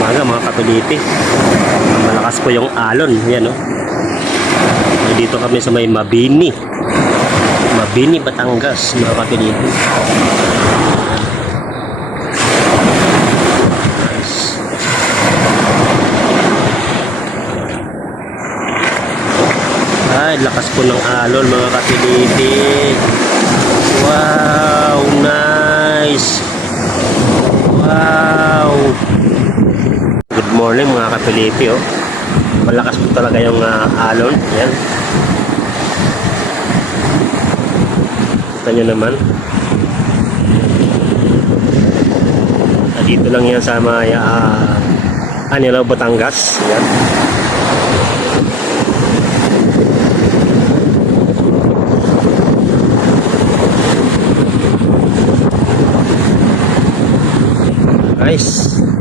umaga mga kapiliti. Malakas po yung alon. Yan o. Dito kami sa may Mabini. Mabini, Batangas mga kapiliti. Nice. Ay, lakas po ng alon mga kapiliti. Wow, nice. Wow. Morning mga kapilipi oh. Malakas po talaga yung ah, alon. Yan. Kita nyo naman. Ah, dito lang yan sa may uh, Anilo, Batangas. Yan. Nice.